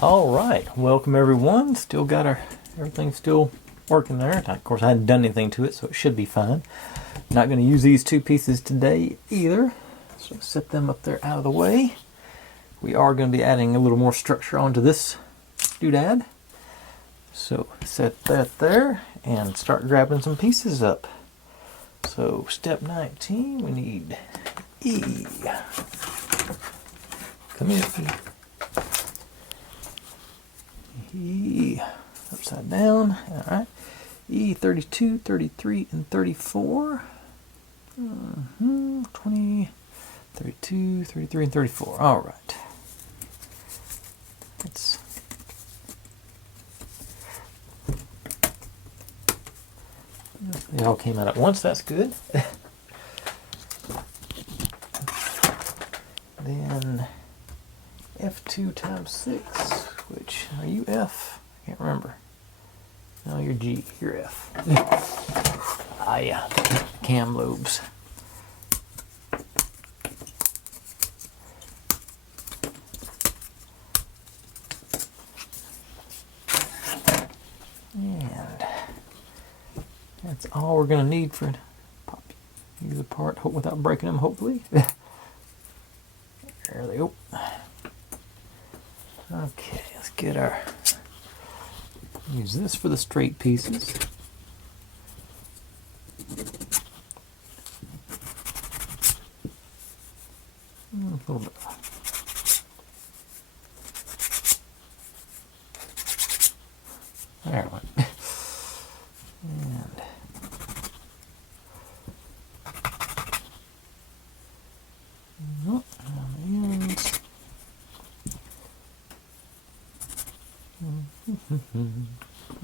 All right, welcome everyone. Still got everything still working there. Of course, I hadn't done anything to it, so it should be fine. Not going to use these two pieces today either, so set them up there out of the way. We are going to be adding a little more structure onto this doodad. So set that there and start grabbing some pieces up. So step 19, we need E. Come here, E. E, upside down, all right. E, 32, 33, and 34. 20, 32, 33, and 34. All right. They all came out at once, that's good. Then F2 times 6, which, are you F? I can't remember. No, you're G, you're F. Ah, yeah, cam lobes. And that's all we're going to need for pop these apart without breaking them, hopefully. There they go. Okay, let's get our, use this for the straight pieces. A little bit. There it went. And on the ends.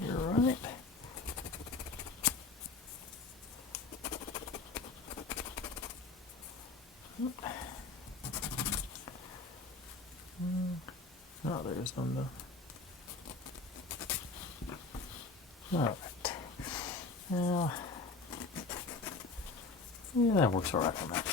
You're right. Oh, there's on the. All right. Now, yeah, that works all right on that.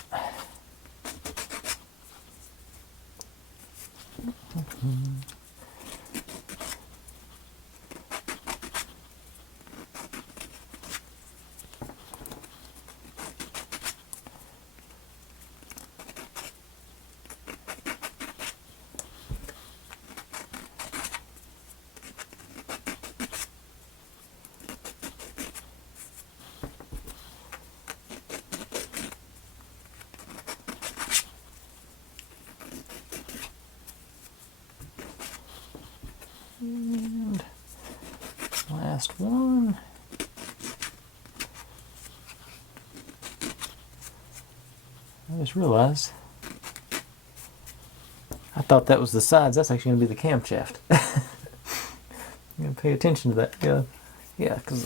And last one. I just realized I thought that was the sides. That's actually going to be the camshaft. I'm going to pay attention to that. Yeah, because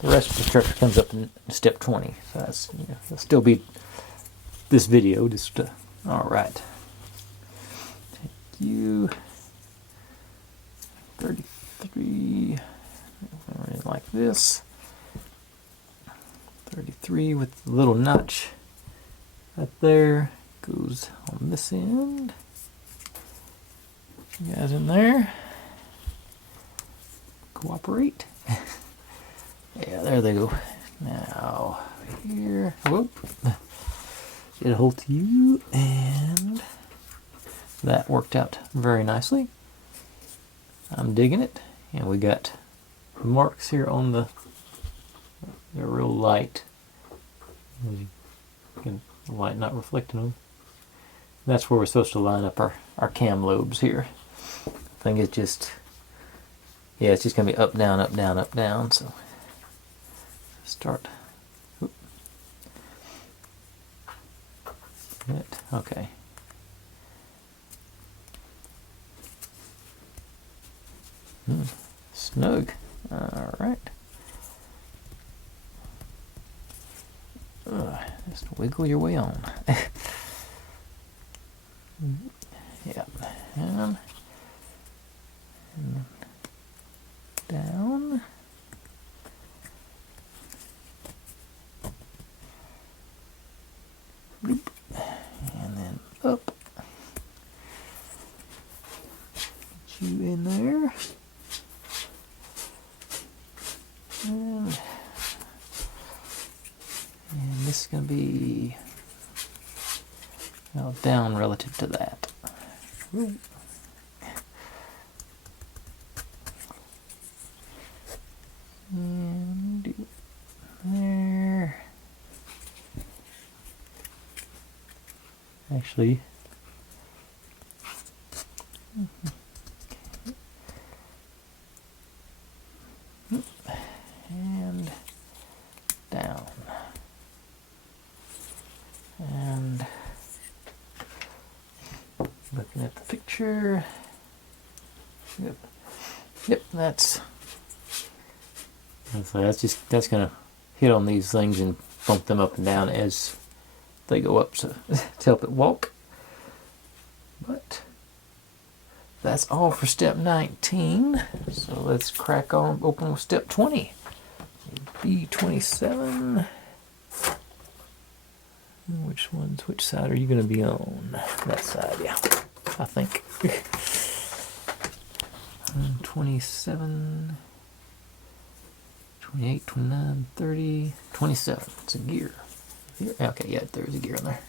the rest of the structure comes up in step 20. So that's, that'll still be this video. Just all right. Take you 33. Like this. 33 with the little notch right there. Goes on this end. You guys in there? Cooperate. Yeah, there they go. Now, here, whoop. Get a hold to you, and that worked out very nicely. I'm digging it, and we got marks here on they're real light. The light not reflecting them. That's where we're supposed to line up our cam lobes here. I think it's just, yeah, it's just going to be up, down, up, down, up, down. So start. Oop. Okay. Snug. All right. Just wiggle your way on. Yeah. And down. And then up. Get you Now down relative to that. Ooh. And do there. Actually, and down, and looking at the picture. Yep, that's gonna hit on these things and bump them up and down as they go up to help it walk. But that's all for step 19. So let's crack on open with step 20. B27. Which side are you going to be on? That side, yeah, I think. 27, 28, 29, 30, 27. It's a gear. Okay, yeah, there's a gear in there.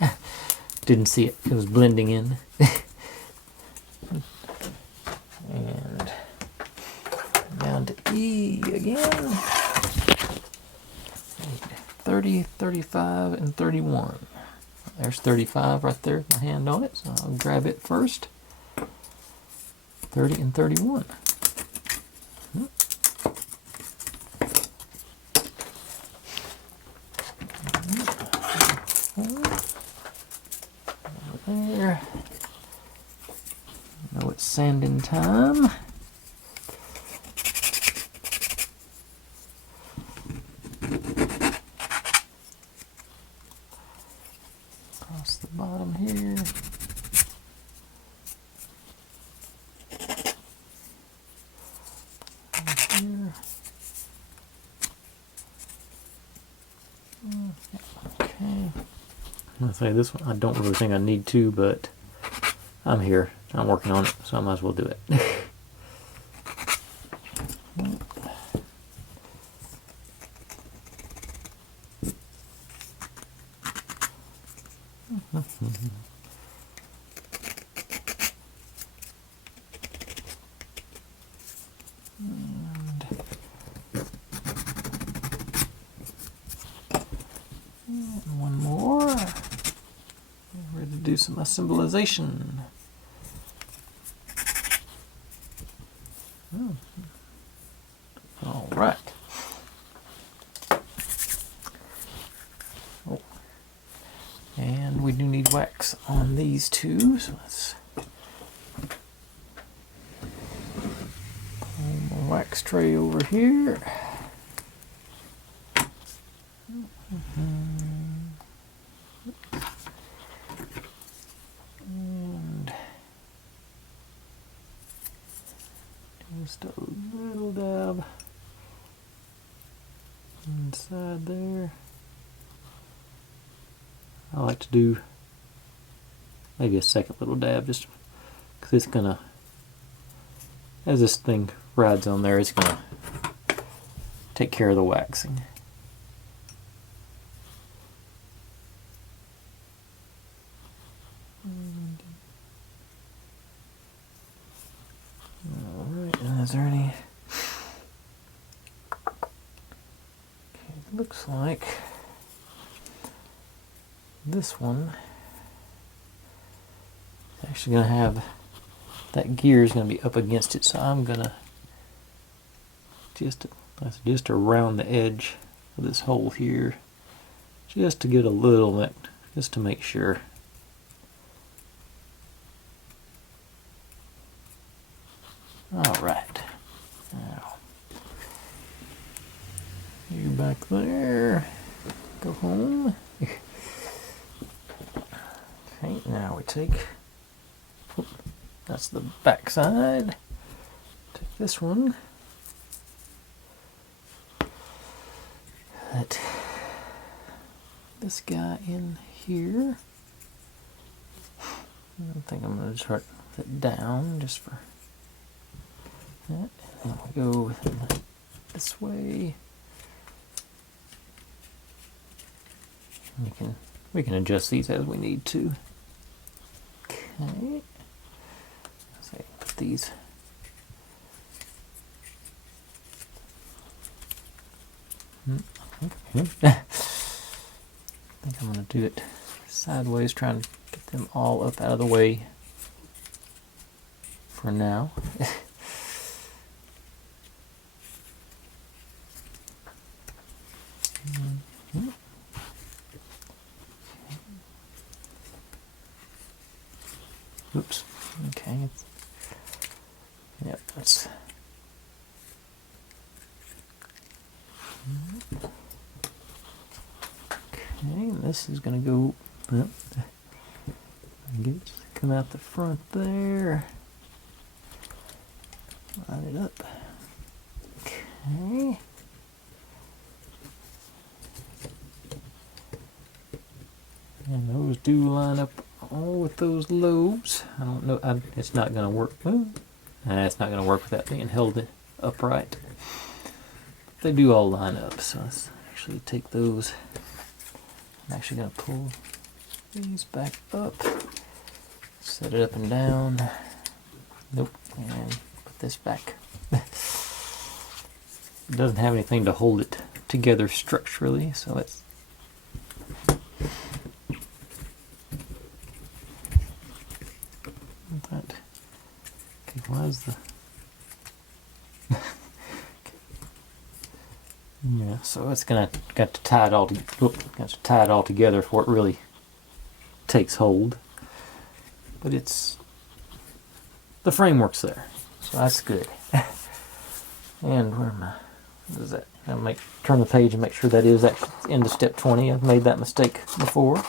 Didn't see it. It was blending in. And down to E again. 30, 35, and 31. There's 35 right there with my hand on it, so I'll grab it first. 30 and 31. Over there. Know it's sanding time. Across the bottom here. Here. Okay. I'm gonna say this one, I don't really think I need to, but I'm here. I'm working on it, so I might as well do it. And one more. Ready to do some symbolization. All right. Oh. And we do need wax on these two, so let's pull my wax tray over here. And just a little dab inside there. I like to do maybe a second little dab just because it's gonna, as this thing rides on there, it's gonna take care of the waxing. Alright, and is there any? Okay, it looks like this one is actually going to have, that gear is going to be up against it, so I'm going to just around the edge of this hole here, just to get a little bit, just to make sure. Alright, now you back there, go home. Okay, now we take, that's the back side, take this one, put this guy in here. I think I'm going to start with it down just for that, and then we go with it this way. We can adjust these as we need to. Okay. So put these. I think I'm going to do it sideways, trying to get them all up out of the way for now. Oops. Okay. Yep, that's. Okay, this is going to go. Well, come out the front there. Line it up. Okay. And those do line up all with those lobes. I don't know. It's not going to work. It's not going to work without being held upright. They do all line up. So let's actually take those. I'm actually going to pull these back up. Set it up and down. Nope. And put this back. It doesn't have anything to hold it together structurally, so it's that. Okay, why is the yeah? So it's got to tie it all together before it really takes hold. But the framework's there, so that's good. And where am I? What is that? I'll turn the page and make sure that is actually into step 20. I've made that mistake before.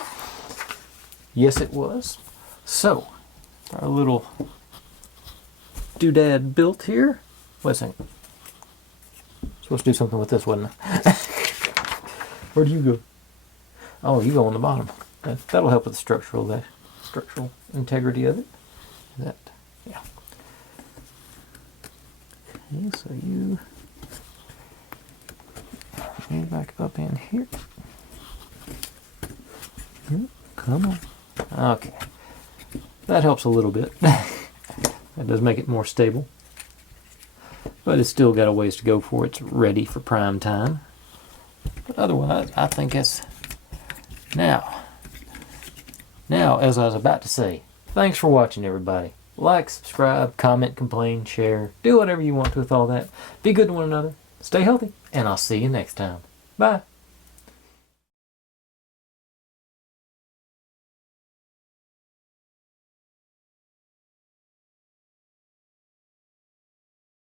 Yes, it was. So, our little doodad built here. Wait a second. Supposed to do something with this, wasn't I? Where do you go? Oh, you go on the bottom. That'll help with the structural integrity of it. Yeah. Okay, so you back up in here. Come on. Okay. That helps a little bit. That does make it more stable. But it's still got a ways to go before it's ready for prime time. But otherwise, I think it's now, as I was about to say, thanks for watching, everybody. Like, subscribe, comment, complain, share. Do whatever you want to with all that. Be good to one another. Stay healthy. And I'll see you next time. Bye.